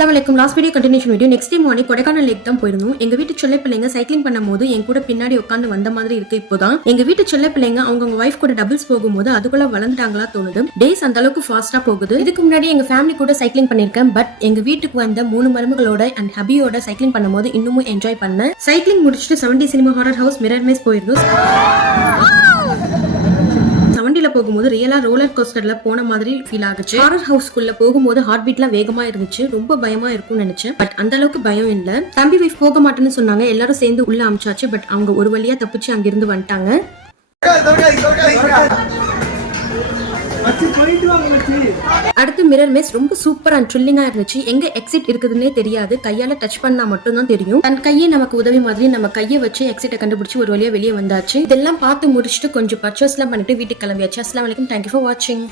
அஸ்ஸலாமு அலைக்கும். Last video continuation video. Next day morning Kodaikanal lake தான் போயிருந்தோம். எங்க வீட்டு செல்ல பிள்ளைங்க சைக்கிளிங் பண்ணும்போது என் கூட பின்னாடி உட்காந்து வந்த மாதிரி இருக்கு. இப்போதான் எங்க வீட்டு செல்ல பிள்ளைங்க அவங்க வைஃப் கூட டபுள்ஸ் போகும்போது அதுக்குள்ள வளர்ந்துட்டாங்களா தோணுது. டேஸ் அந்த அளவுக்கு ஃபாஸ்டா போகுது. இதுக்கு முன்னாடி எங்க ஃபேமிலி கூட சைக்கிளிங் பண்ணிருக்கேன். பட் எங்க வீட்டுக்கு வந்த 3 மருமகளோட அண்ட் ஹபியோட சைக்கிளிங் பண்ணும்போது இன்னமும் என்ஜாய் பண்ணேன். சைக்கிளிங் முடிச்சுட்டு 70 cinema horror house mirror maze போயிருந்தோம். 70ல போகும்போது ரியலா ரோலர் கோஸ்டர்ல போன மாதிரி ஃபீல் ஆகுச்சு. ஹாரர் ஹவுஸ்க்குள்ள போகும்போது ஹார்ட் பீட்லாம் வேகமா இருந்துச்சு. ரொம்ப பயமா இருக்கும்னு நினைச்சேன். பட் அந்த அளவுக்கு பயம் இல்ல. தம்பி வைஃப் போக மாட்டேன்னு சொன்னாங்க. எல்லாரும் சேர்ந்து உள்ள அமிச்சாச்சு. பட் அவங்க ஒரு வழியா தப்பிச்சு அங்கிருந்து வந்துட்டாங்க. அடுத்து மிரர் மேஸ் ரொம்ப சூப்பர் அண்ட் த்ரில்லிங்கா இருந்துச்சு. எங்க எக்ஸிட் இருக்குதுன்னே தெரியாது. கையால டச் பண்ணா மட்டும் தான் தெரியும். தன் கையே நமக்கு உதவி மாதிரி நம்ம கையை வச்சு எக்ஸிட்டை கண்டுபிடிச்சு ஒரு வழியா வெளியே வந்தாச்சு. இதெல்லாம் பார்த்து முடிச்சுட்டு கொஞ்சம் பர்ச்சேஸ் எல்லாம் பண்ணிட்டு வீட்டுக்கு கிளம்பியாச்சு. அஸ்ஸலாமு அலைக்கும். தேங்க்யூ ஃபார் வாட்சிங்.